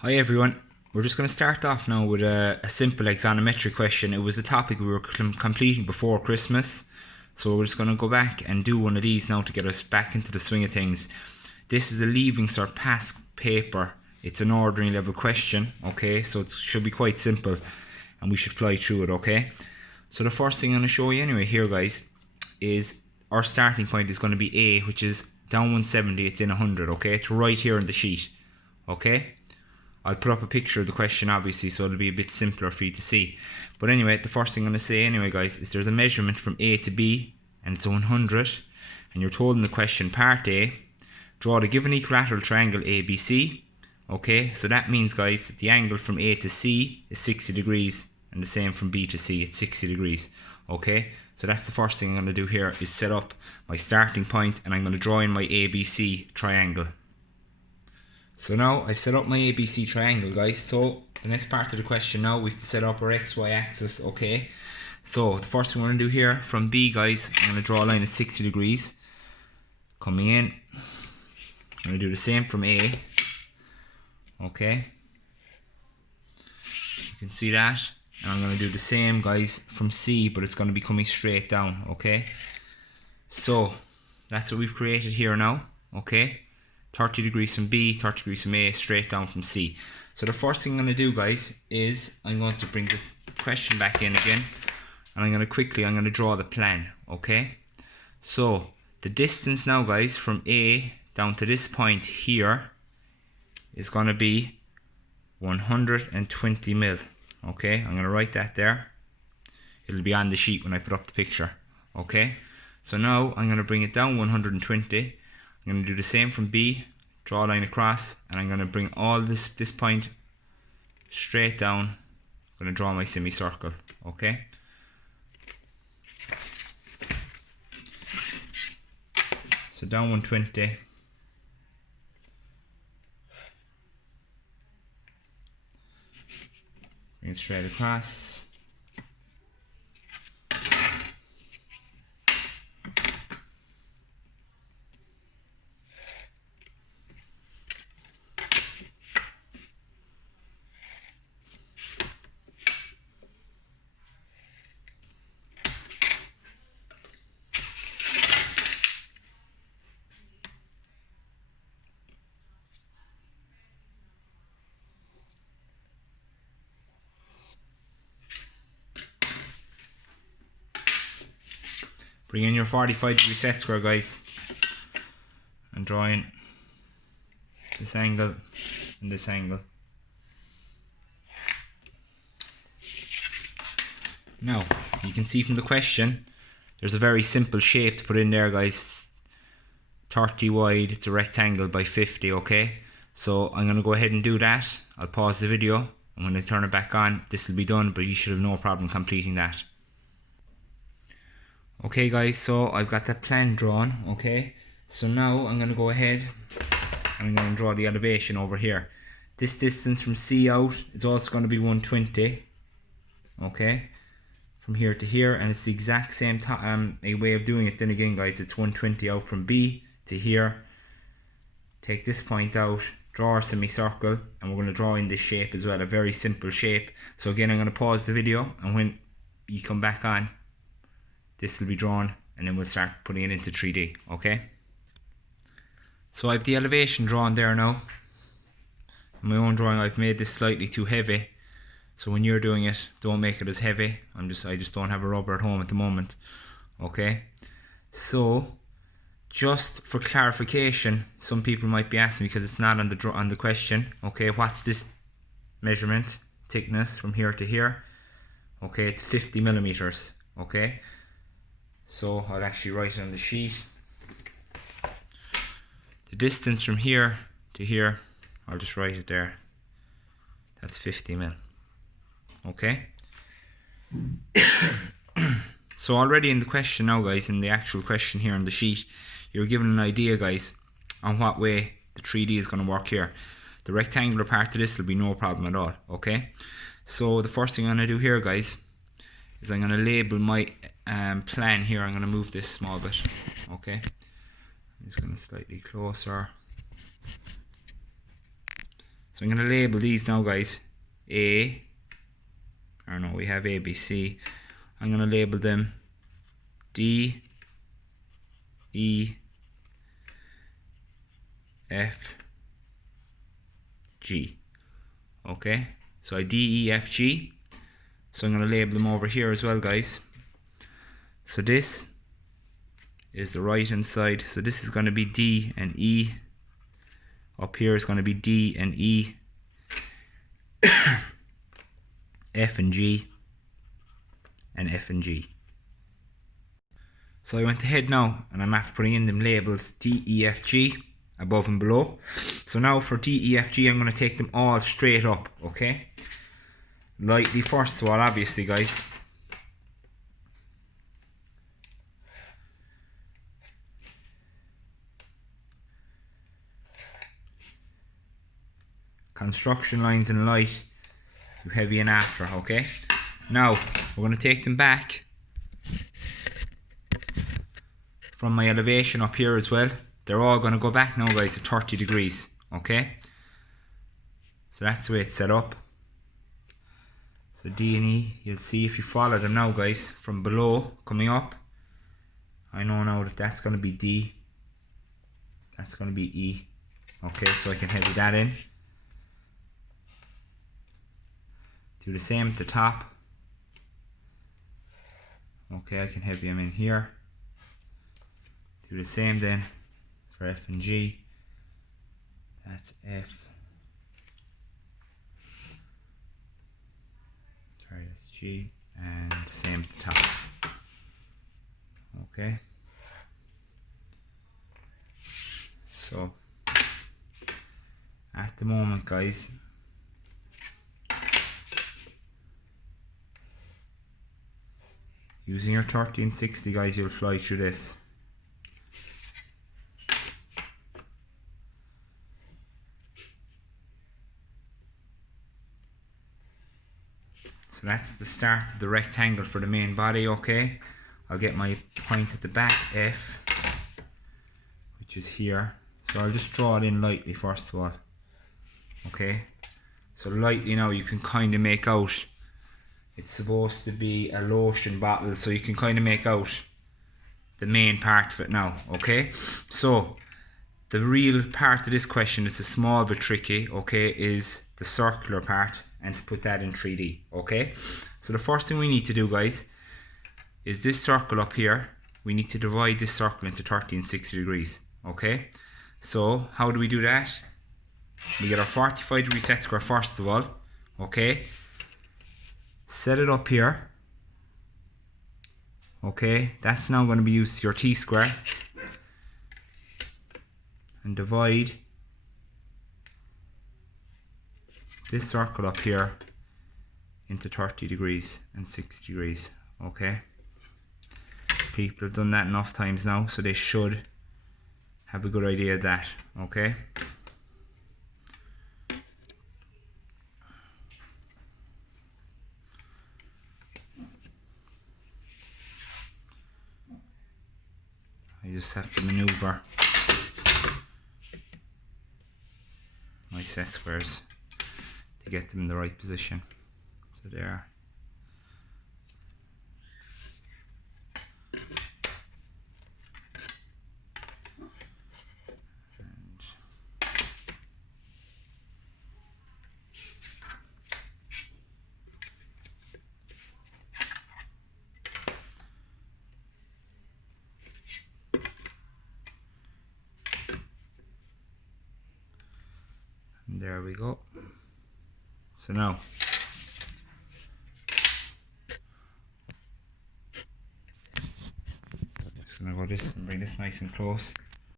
Hi everyone, we're just going to start off now with a simple axonometric question. It was a topic we were completing before Christmas, so we're just going to go back and do one of these now to get us back into the swing of things. This is a leaving cert pass paper. It's an ordinary level question, okay, so it should be quite simple and we should fly through it, okay. So the first thing I'm going to show you anyway here, guys, is our starting point is going to be A, which is down 170, it's in 100, okay. It's right here on the sheet, okay. I'll put up a picture of the question obviously, so it'll be a bit simpler for you to see. But anyway, the first thing I'm going to say anyway, guys, is there's a measurement from A to B and it's 100, and you're told in the question, part A, draw the given equilateral triangle ABC. Okay, so that means, guys, that the angle from A to C is 60 degrees and the same from B to C, it's 60 degrees. Okay, so that's the first thing I'm going to do here, is set up my starting point, and I'm going to draw in my ABC triangle. So now I've set up my ABC triangle, guys. So the next part of the question now, we have to set up our XY axis, okay? So the first thing we're going to do here, from B, guys, I'm going to draw a line at 60 degrees. Coming in, I'm going to do the same from A, okay? You can see that. And I'm going to do the same, guys, from C, but it's going to be coming straight down, okay? So that's what we've created here now, okay? 30 degrees from B, 30 degrees from A, straight down from C. So the first thing I'm going to do, guys, is I'm going to bring the question back in again, and I'm going to draw the plan, okay? So the distance now, guys, from A down to this point here is going to be 120 mil, okay? I'm going to write that there. It'll be on the sheet when I put up the picture, okay? So now I'm going to bring it down 120. I'm going to do the same from B, draw a line across, and I'm going to bring all this point straight down. I'm going to draw my semicircle, okay? So down 120. Bring it straight across. Bring in your 45-degree set square, guys, and draw in this angle and this angle. Now, you can see from the question, there's a very simple shape to put in there, guys. It's 30 wide, it's a rectangle by 50, okay? So I'm going to go ahead and do that. I'll pause the video, and when I turn it back on, this will be done, but you should have no problem completing that. Okay, guys, so I've got that plan drawn, okay? So now I'm going to go ahead and I'm going to draw the elevation over here. This distance from C out is also going to be 120, okay? From here to here, and it's the exact same a way of doing it. Then again, guys, it's 120 out from B to here. Take this point out, draw our semicircle, and we're going to draw in this shape as well, a very simple shape. So again, I'm going to pause the video, and when you come back on, this will be drawn, and then we'll start putting it into 3D, okay? So I have the elevation drawn there now. In my own drawing, I've made this slightly too heavy, so when you're doing it, don't make it as heavy. I just don't have a rubber at home at the moment, okay? So just for clarification, some people might be asking, because it's not on the question, okay? What's this measurement, thickness from here to here? Okay, it's 50 millimeters, okay? So I'll actually write it on the sheet. The distance from here to here, I'll just write it there. That's 50 mil. Okay? So already in the question now, guys, in the actual question here on the sheet, you're given an idea, guys, on what way the 3D is going to work here. The rectangular part of this will be no problem at all, okay? So the first thing I'm going to do here, guys, is I'm going to label my plan here. I'm going to move this small bit, okay? I'm just going to slightly closer. So I'm going to label these now, guys. We have A, B, C. I'm going to label them D, E, F, G. Okay, so I D, E, F, G. So I'm going to label them over here as well, guys. So this is the right hand side. So this is going to be D and E. Up here is going to be D and E. F and G. And F and G. So I went ahead now and I'm after putting in them labels D, E, F, G above and below. So now for D, E, F, G, I'm going to take them all straight up, okay? Lightly first of all, obviously, guys. Construction lines in light, too heavy and after, okay? Now, we're going to take them back from my elevation up here as well. They're all going to go back now, guys, to 30 degrees, okay? So that's the way it's set up. So D and E, you'll see if you follow them now, guys, from below coming up. I know now that that's going to be D. That's going to be E. Okay, so I can heavy that in. Do the same at the top. Okay, I can heavy them in here. Do the same then for F and G. That's F. Sorry, that's G. And the same at the top. Okay. So, at the moment, guys, using your 1360, guys, you'll fly through this. So that's the start of the rectangle for the main body, okay? I'll get my point at the back, F, which is here. So I'll just draw it in lightly first of all. Okay? So lightly now you can kind of make out, it's supposed to be a lotion bottle, so you can kind of make out the main part of it now, okay? So the real part of this question, it's a small bit tricky, okay, is the circular part, and to put that in 3D, okay? So the first thing we need to do, guys, is this circle up here, we need to divide this circle into 30 and 60 degrees, okay? So how do we do that? We get our 45 degree set square first of all, okay? Set it up here, okay? That's now going to be used to your t-square, and divide this circle up here into 30 degrees and 60 degrees, okay? People have done that enough times now, so they should have a good idea of that, okay? I just have to maneuver my set squares to get them in the right position. So there. And there we go. So now just gonna go this and bring this nice and close.